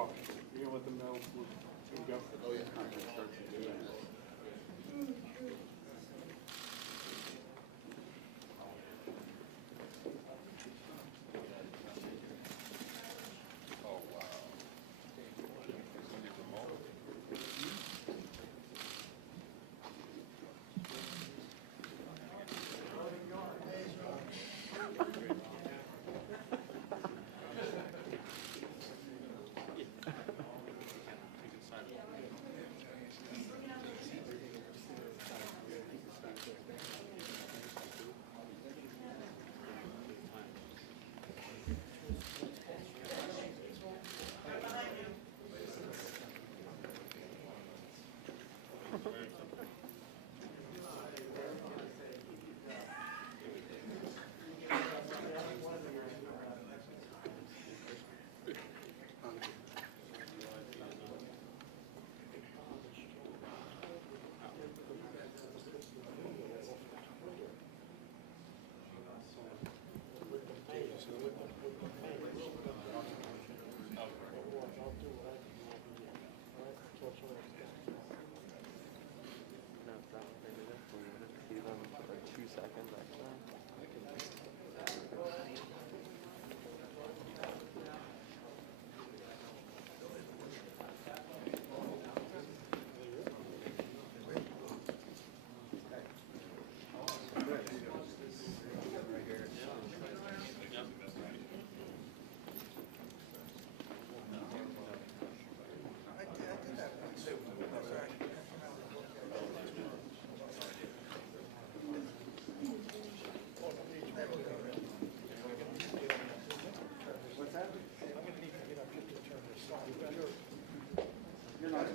talk. You're gonna let them know we're go. Oh, yeah. I'm gonna start doing this. Oh, wow.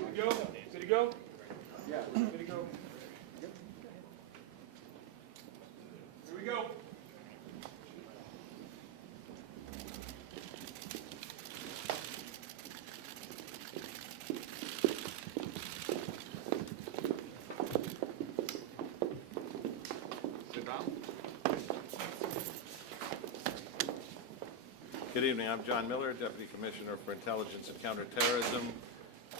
Good to go? Good to go? Yeah. Good to go? Here we go. Sit down. Good evening. I'm John Miller, Deputy Commissioner for Intelligence and Counterterrorism.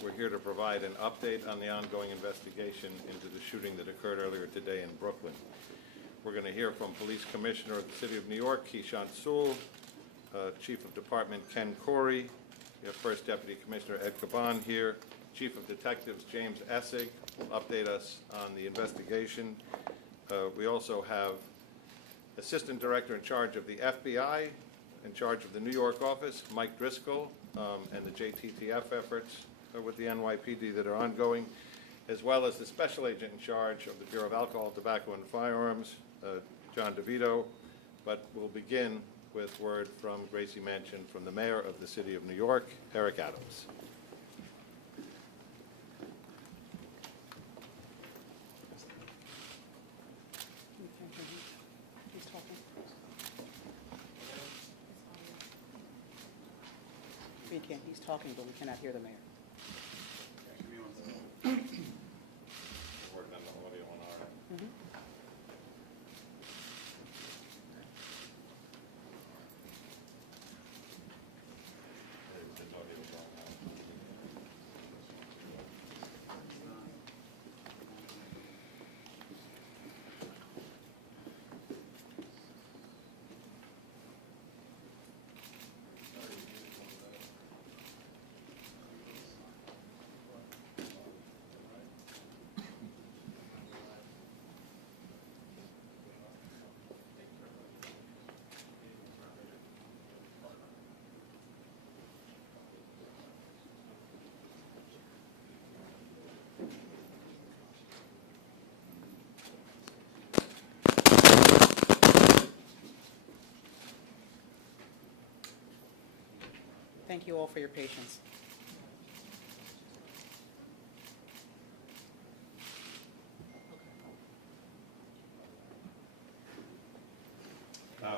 We're here to provide an update on the ongoing investigation into the shooting that occurred earlier today in Brooklyn. We're going to hear from Police Commissioner of the City of New York, Keishant Sewell, Chief of Department Ken Corey, we have First Deputy Commissioner Ed Caban here, Chief of Detectives James Essig will update us on the investigation. We also have Assistant Director in charge of the FBI, in charge of the New York office, Mike Driscoll, and the JTTF efforts with the NYPD that are ongoing, as well as the Special Agent in charge of the Bureau of Alcohol, Tobacco, and Firearms, John DeVito. But we'll begin with word from Gracie Mansion from the Mayor of the City of New York, Eric Adams. We can't, he's talking, but we cannot hear the mayor. Working on the audio on our end. His audio is on now. Thank you all for your patience.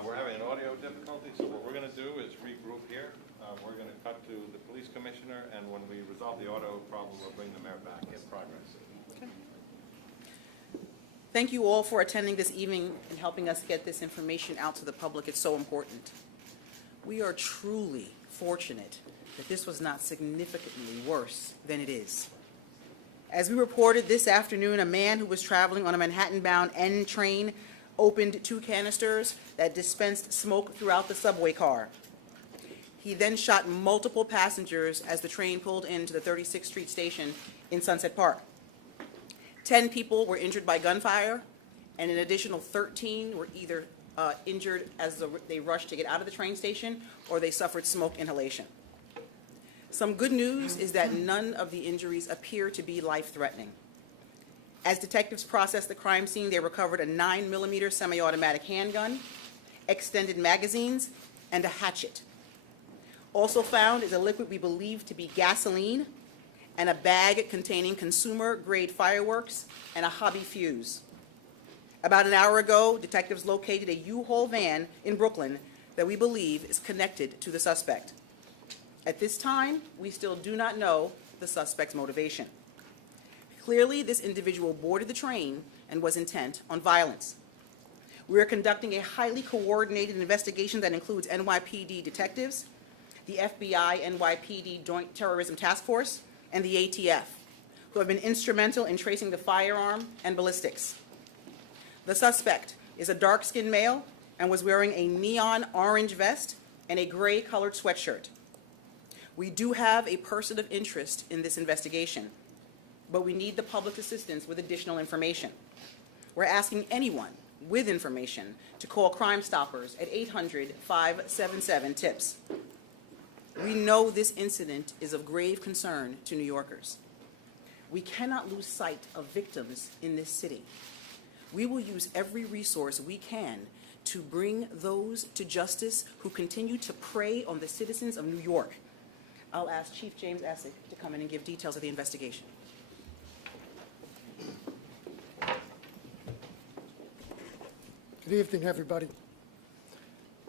We're having an audio difficulty, so what we're going to do is regroup here. We're going to cut to the police commissioner, and when we resolve the audio problem, we'll bring the mayor back in progress. Okay. Thank you all for attending this evening and helping us get this information out to the public. It's so important. We are truly fortunate that this was not significantly worse than it is. As we reported this afternoon, a man who was traveling on a Manhattan-bound N train opened 2 canisters that dispensed smoke throughout the subway car. He then shot multiple passengers as the train pulled into the 36th Street station in Sunset Park. 10 people were injured by gunfire, and an additional 13 were either injured as they rushed to get out of the train station or they suffered smoke inhalation. Some good news is that none of the injuries appear to be life-threatening. As detectives processed the crime scene, they recovered a 9mm semi-automatic handgun, extended magazines, and a hatchet. Also found is a liquid we believe to be gasoline and a bag containing consumer-grade fireworks and a hobby fuse. About an hour ago, detectives located a U-Haul van in Brooklyn that we believe is connected to the suspect. At this time, we still do not know the suspect's motivation. Clearly, this individual boarded the train and was intent on violence. We are conducting a highly coordinated investigation that includes NYPD detectives, the FBI NYPD Joint Terrorism Task Force, and the ATF, who have been instrumental in tracing the firearm and ballistics. The suspect is a dark-skinned male and was wearing a neon orange vest and a gray-colored sweatshirt. We do have a person of interest in this investigation, but we need the public's assistance with additional information. We're asking anyone with information to call Crime Stoppers at 800-577-TIPS. We know this incident is of grave concern to New Yorkers. We cannot lose sight of victims in this city. We will use every resource we can to bring those to justice who continue to prey on the citizens of New York. I'll ask Chief James Essig to come in and give details of the investigation. Good evening, everybody.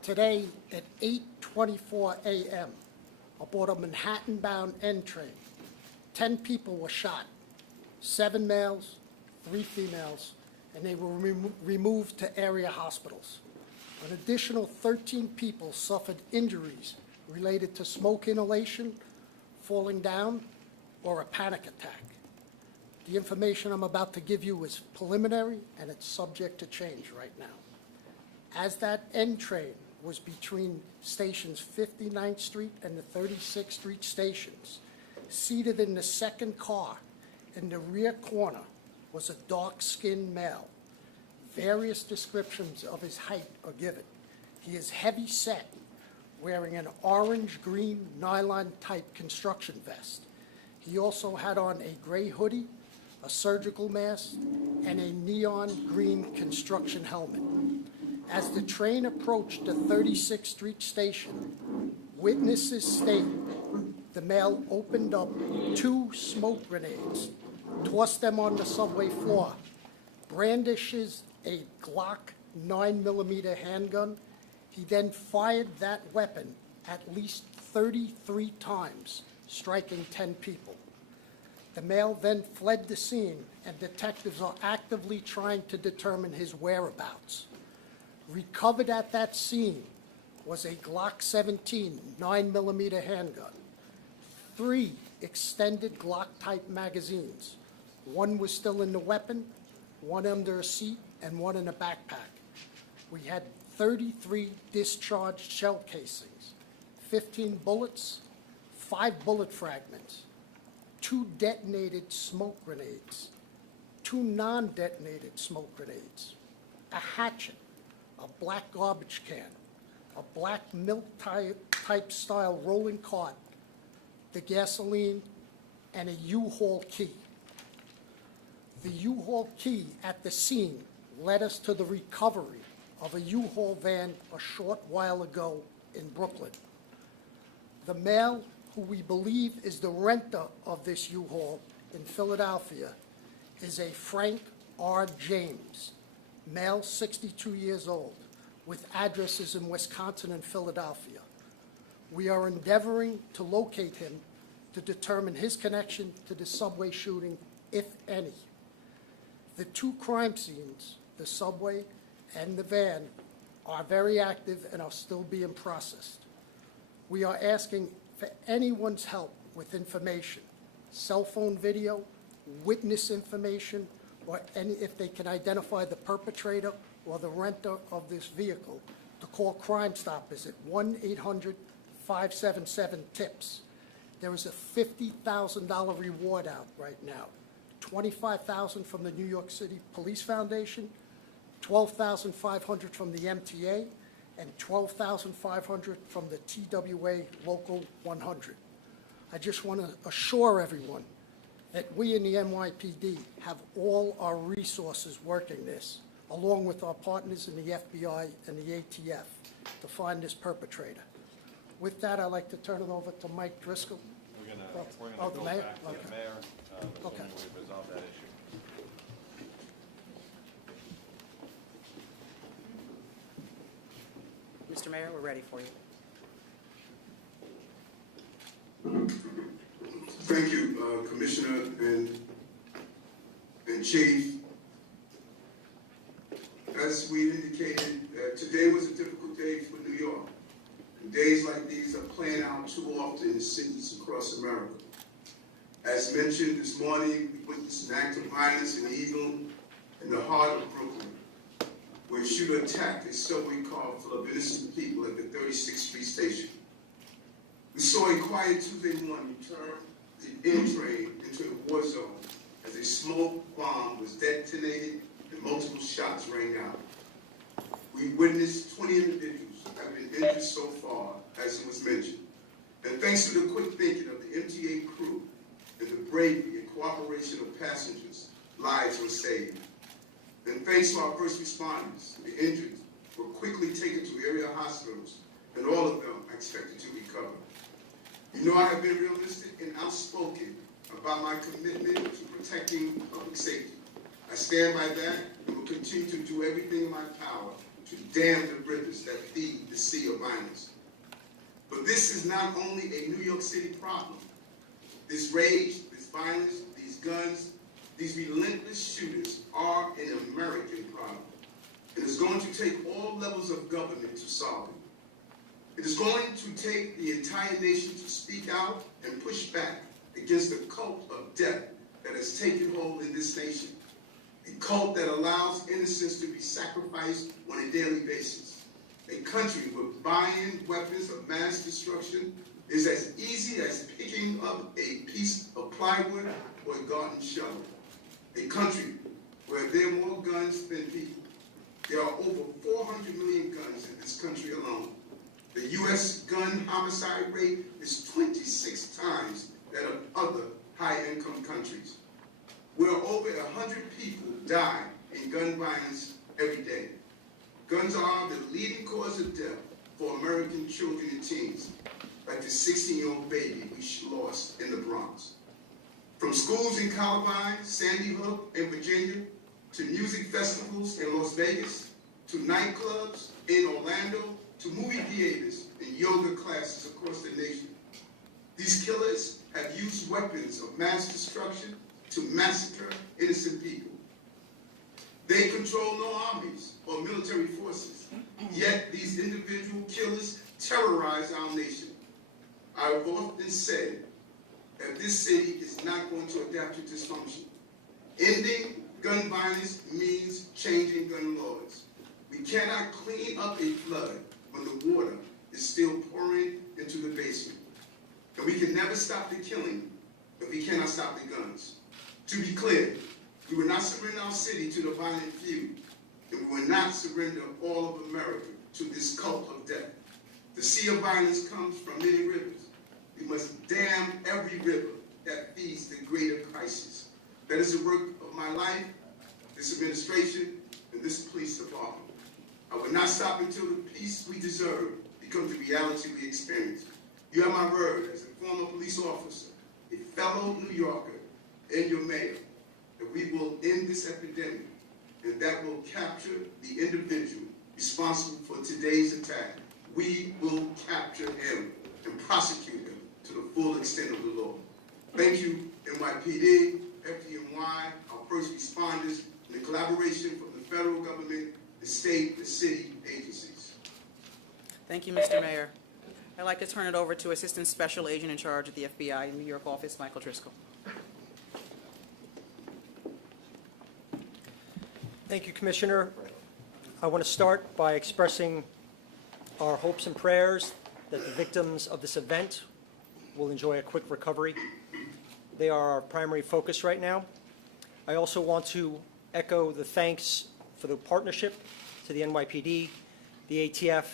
Today at 8:24 a.m., aboard a Manhattan-bound N train, 10 people were shot, 7 males, 3 females, and they were removed to area hospitals. An additional 13 people suffered injuries related to smoke inhalation, falling down, or a panic attack. The information I'm about to give you is preliminary, and it's subject to change right now. As that N train was between stations 59th Street and the 36th Street stations, seated in the second car in the rear corner was a dark-skinned male. Various descriptions of his height are given. He is heavy-set, wearing an orange-green nylon-type construction vest. He also had on a gray hoodie, a surgical mask, and a neon green construction helmet. As the train approached the 36th Street station, witnesses state the male opened up 2 smoke grenades, tossed them on the subway floor, brandishes a Glock 9mm handgun. He then fired that weapon at least 33 times, striking 10 people. The male then fled the scene, and detectives are actively trying to determine his whereabouts. Recovered at that scene was a Glock 17 9mm handgun, 3 extended Glock-type magazines. 1 was still in the weapon, 1 under a seat, and 1 in a backpack. We had 33 discharged shell casings, 15 bullets, 5 bullet fragments, 2 detonated smoke grenades, 2 non-detonated smoke grenades, a hatchet, a black garbage can, a black milk-type style rolling cart, the gasoline, and a U-Haul key. The U-Haul key at the scene led us to the recovery of a U-Haul van a short while ago in Brooklyn. The male, who we believe is the renter of this U-Haul in Philadelphia, is a Frank R. James, male, 62 years old, with addresses in Wisconsin and Philadelphia. We are endeavoring to locate him to determine his connection to the subway shooting, if any. The 2 crime scenes, the subway and the van, are very active and are still being processed. We are asking for anyone's help with information, cell phone video, witness information, or if they can identify the perpetrator or the renter of this vehicle, to call Crime Stoppers at 1-800-577-TIPS. There is a $50,000 reward out right now, $25,000 from the New York City Police Foundation, $12,500 from the MTA, and $12,500 from the TWA Local 100. I just want to assure everyone that we in the NYPD have all our resources working this, along with our partners in the FBI and the ATF, to find this perpetrator. With that, I'd like to turn it over to Mike Driscoll. We're gonna Oh, go the mayor? back to the Okay. mayor, Okay. assuming we've resolved that issue. Mr. Mayor, we're ready for you. Thank you, Commissioner and Chief. As we indicated, today was a difficult day for New York. And days like these are playing out too often in cities across America. As mentioned this morning, we witnessed an act of violence and evil in the heart of Brooklyn, where a shooter attacked a subway car full of innocent people at the 36th Street station. We saw a quiet Tuesday morning turn the N train into a war zone as a smoke bomb was detonated and multiple shots rang out. We witnessed 20 individuals have been injured so far, as it was mentioned. And thanks to the quick thinking of the MTA crew and the bravery and cooperation of passengers, lives were saved. And thanks to our first responders, the injured were quickly taken to area hospitals, and all of them are expected to recover. You know I have been realistic and outspoken about my commitment to protecting public safety. I stand by that and will continue to do everything in my power to dam the rivers that feed the sea of violence. But this is not only a New York City problem. This rage, this violence, these guns, these relentless shooters are an American problem. It is going to take all levels of government to solve it. It is going to take the entire nation to speak out and push back against the cult of death that has taken hold in this nation. A cult that allows innocents to be sacrificed on a daily basis. A country where buying weapons of mass destruction is as easy as picking up a piece of plywood or a garden shovel. A country where there are more guns than people. There are over 400 million guns in this country alone. The U.S. gun homicide rate is 26 times that of other high-income countries, where over 100 people die in gun violence every day. Guns are the leading cause of death for American children and teens, like the 16-year-old baby we lost in the Bronx. From schools in Columbine, Sandy Hook, and Virginia, to music festivals in Las Vegas, to nightclubs in Orlando, to movie theaters and yoga classes across the nation. These killers have used weapons of mass destruction to massacre innocent people. They control no armies or military forces, yet these individual killers terrorize our nation. I have often said that this city is not going to adapt to dysfunction. Ending gun violence means changing gun laws. We cannot clean up a flood when the water is still pouring into the basement. And we can never stop the killing, but we cannot stop the guns. To be clear, we will not surrender our city to the violent few, and we will not surrender all of America to this cult of death. The sea of violence comes from many rivers. We must dam every river that feeds the greater crisis. That is the work of my life, this administration, and this police department. I will not stop until the peace we deserve becomes the reality we experience. You have my word as a former police officer, a fellow New Yorker, and your mayor, that we will end this epidemic, and that will capture the individual responsible for today's attack. We will capture him and prosecute him to the full extent of the law. Thank you, NYPD, FDNY, our first responders, and the collaboration from the federal government, the state, the city agencies. Thank you, Mr. Mayor. I'd like to turn it over to Assistant Special Agent in charge at the FBI New York office, Michael Driscoll. Thank you, Commissioner. I want to start by expressing our hopes and prayers that the victims of this event will enjoy a quick recovery. They are our primary focus right now. I also want to echo the thanks for the partnership to the NYPD, the ATF,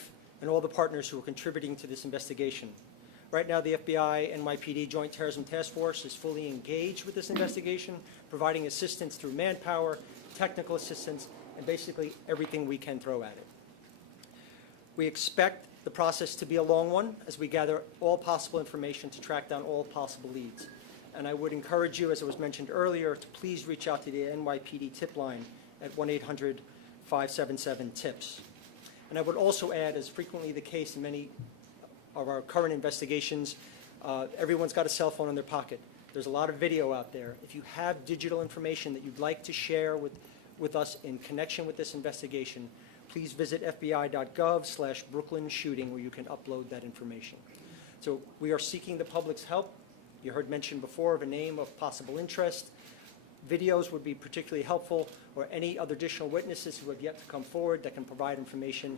and all the partners who are contributing to this investigation. Right now, the FBI NYPD Joint Terrorism Task Force is fully engaged with this investigation, providing assistance through manpower, technical assistance, and basically everything we can throw at it. We expect the process to be a long one as we gather all possible information to track down all possible leads. And I would encourage you, as it was mentioned earlier, to please reach out to the NYPD tip line at 1-800-577-TIPS. And I would also add, as frequently the case in many of our current investigations, everyone's got a cell phone in their pocket. There's a lot of video out there. If you have digital information that you'd like to share with us in connection with this investigation, please visit fbi.gov/Brooklyn shooting, where you can upload that information. So we are seeking the public's help. You heard mention before of a name of possible interest. Videos would be particularly helpful, or any other additional witnesses who have yet to come forward that can provide information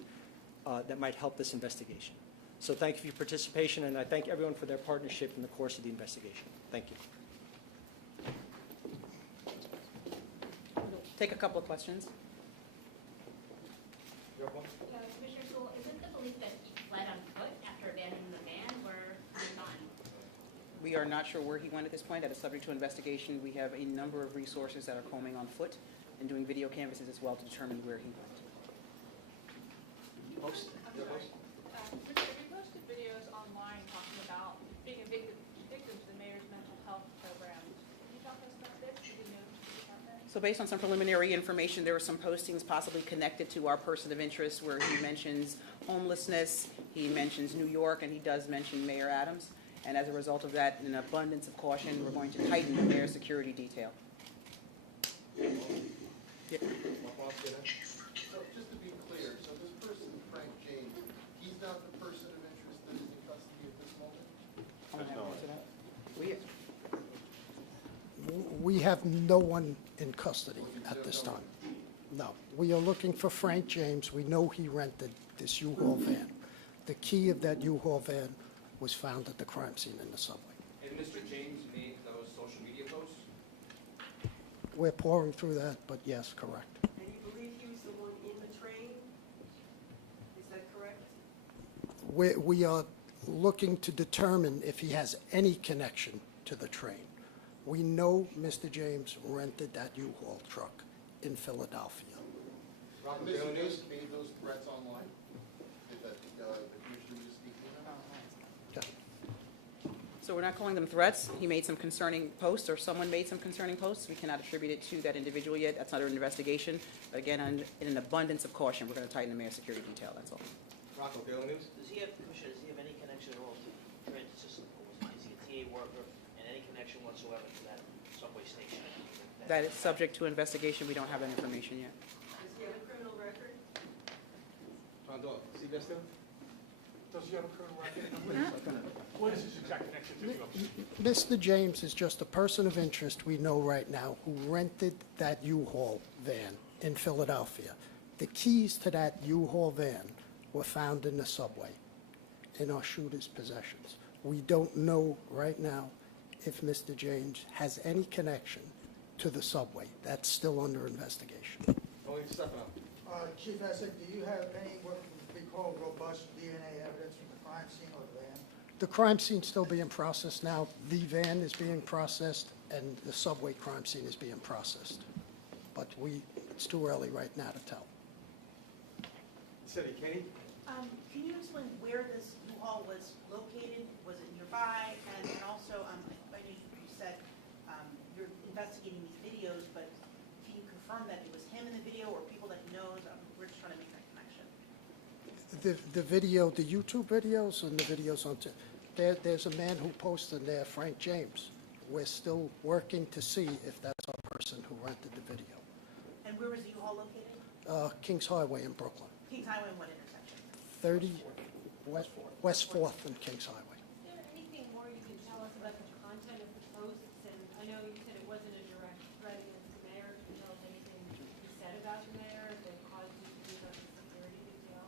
that might help this investigation. So thank you for your participation, and I thank everyone for their partnership in the course of the investigation. Thank you. Take a couple of questions. Commissioner Sewell, is it the belief that he fled on foot after abandoning the van, or not? We are not sure where he went at this point. That is subject to investigation. We have a number of resources that are combing on foot and doing video canvases as well to determine where he went. Richard, we posted videos online talking about being a victim to the mayor's mental health program. Can you talk to us about this? Did you know about that? So based on some preliminary information, there were some postings possibly connected to our person of interest where he mentions homelessness, he mentions New York, and he does mention Mayor Adams. And as a result of that, in an abundance of caution, we're going to tighten the mayor's security detail. Yeah. So just to be clear, so this person, Frank James, he's not the person of interest that is in custody at this moment? We have no one in custody at this time. No. We are looking for Frank James. We know he rented this U-Haul van. The key of that U-Haul van was found at the crime scene in the subway. And Mr. James made those social media posts? We're pouring through that, but yes, correct. And you believe he was the one in the train? Is that correct? We are looking to determine if he has any connection to the train. We know Mr. James rented that U-Haul truck in Philadelphia. Mr. James made those threats online? Did the commissioner just speak to them? Okay. So we're not calling them threats. He made some concerning posts, or someone made some concerning posts. We cannot attribute it to that individual yet. That's under investigation. But again, in an abundance of caution, we're going to tighten the mayor's security detail. That's all. Rocco, Daily News? Does he have, Commissioner, does he have any connection at all to the transit system? Or is he a TA worker and any connection whatsoever to that subway station? That is subject to investigation. We don't have that information yet. Does he have a criminal record? John Doe, Sylvester? Does he have a criminal record? What is his exact connection to the office? Mr. James is just a person of interest we know right now who rented that U-Haul van in Philadelphia. The keys to that U-Haul van were found in the subway in our shooter's possessions. We don't know right now if Mr. James has any connection to the subway. That's still under investigation. Only Stefano. Chief Essex, do you have any what we call robust DNA evidence from the crime scene or the van? The crime scene's still being processed now. The van is being processed, and the subway crime scene is being processed. But it's too early right now to tell. City, Kenny? Can you explain where this U-Haul was located? Was it nearby? And also, I know you said you're investigating these videos, but can you confirm that it was him in the video or people that he knows? We're just trying to make that connection. The video, the YouTube videos and the videos on there's a man who posted there, Frank James. We're still working to see if that's our person who rented the video. And where was the U-Haul located? Kings Highway in Brooklyn. Kings Highway and what intersection? West Fourth and Kings Highway. Is there anything more you can tell us about the content of the posts? And I know you said it wasn't a direct threat against the mayor. Can you tell us anything you said about the mayor that caused you to do the security detail?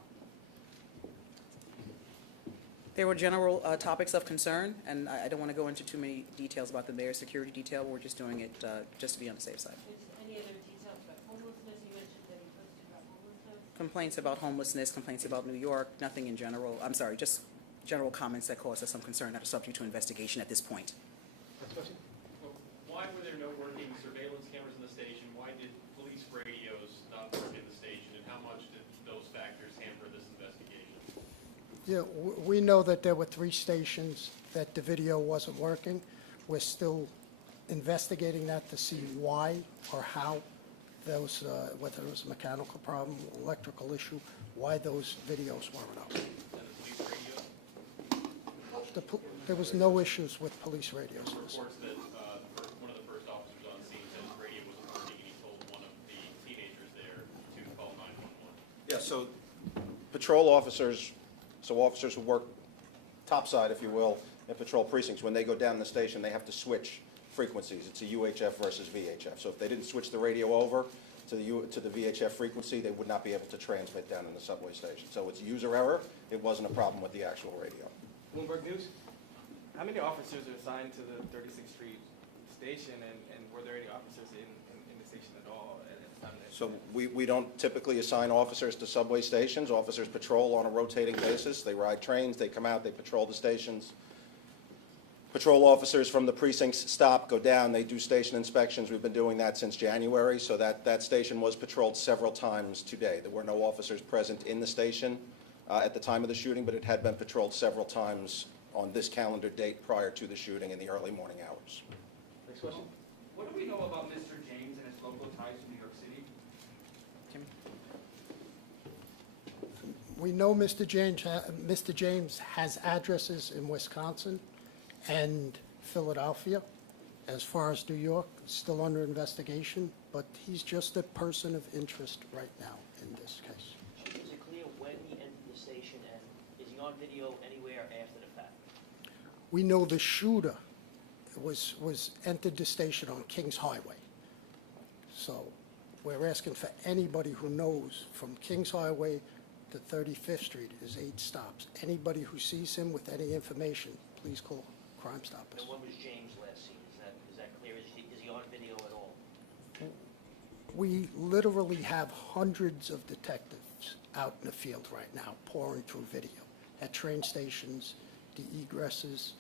There were general topics of concern, and I don't want to go into too many details about the mayor's security detail. We're just doing it just to be on the safe side. Any other details about homelessness? You mentioned that he posted about homelessness. Complaints about homelessness, complaints about New York, nothing in general. I'm sorry, just general comments that cause us some concern that are subject to investigation at this point. Well, why were there no working surveillance cameras in the station? Why did police radios not work in the station? And how much did those factors hamper this investigation? Yeah, we know that there were 3 stations that the video wasn't working. We're still investigating that to see why or how those, whether it was a mechanical problem, electrical issue, why those videos weren't up. And the police radio? There was no issues with police radios. There were reports that one of the first officers on scene said his radio wasn't working, and he told one of the teenagers there to call 911. Yeah, so patrol officers, so officers who work topside, if you will, in patrol precincts, when they go down the station, they have to switch frequencies. It's a UHF versus VHF. So if they didn't switch the radio over to the VHF frequency, they would not be able to transmit down in the subway station. So it's user error. It wasn't a problem with the actual radio. Bloomberg News. How many officers are assigned to the 36th Street station, and were there any officers in the station at all at the time? So we don't typically assign officers to subway stations. Officers patrol on a rotating basis. They ride trains, they come out, they patrol the stations. Patrol officers from the precincts stop, go down, they do station inspections. We've been doing that since January, so that station was patrolled several times today. There were no officers present in the station at the time of the shooting, but it had been patrolled several times on this calendar date prior to the shooting in the early morning hours. Next question. What do we know about Mr. James and his local ties to New York City? We know Mr. James has addresses in Wisconsin and Philadelphia. As far as New York, still under investigation, but he's just a person of interest right now in this case. Is it clear when he entered the station, and is he on video anywhere after the fact? We know the shooter was entered the station on Kings Highway. So we're asking for anybody who knows from Kings Highway to 35th Street is 8 stops. Anybody who sees him with any information, please call Crime Stoppers. And when was James last seen? Is that clear? Is he on video at all? We literally have hundreds of detectives out in the field right now pouring through video at train stations, the egresses,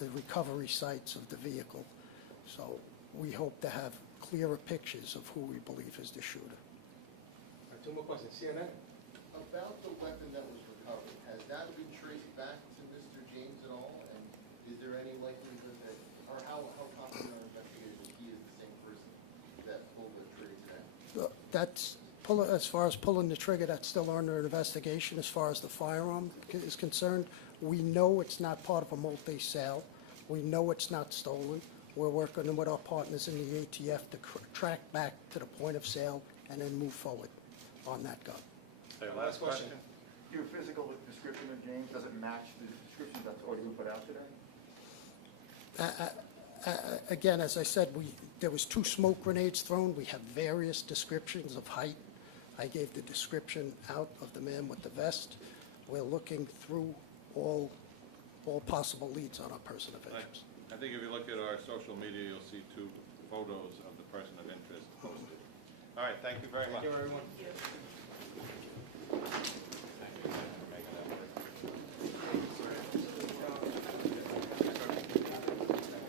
the recovery sites of the vehicle. So we hope to have clearer pictures of who we believe is the shooter. All right, 2 more questions. CNN. About the weapon that was recovered, has that been traced back to Mr. James at all? And is there any likelihood that, or how confident are investigators that he is the same person that pulled the trigger today? As far as pulling the trigger, that's still under investigation. As far as the firearm is concerned, we know it's not part of a multi-sale. We know it's not stolen. We're working with our partners in the ATF to track back to the point of sale and then move forward on that gun. Okay, last question. Your physical description of James, does it match the description that's already been put out today? Again, as I said, there was 2 smoke grenades thrown. We have various descriptions of height. I gave the description out of the man with the vest. We're looking through all possible leads on our person of interest. I think if you look at our social media, you'll see 2 photos of the person of interest posted. All right, thank you very much. Thank you, everyone. Thank you.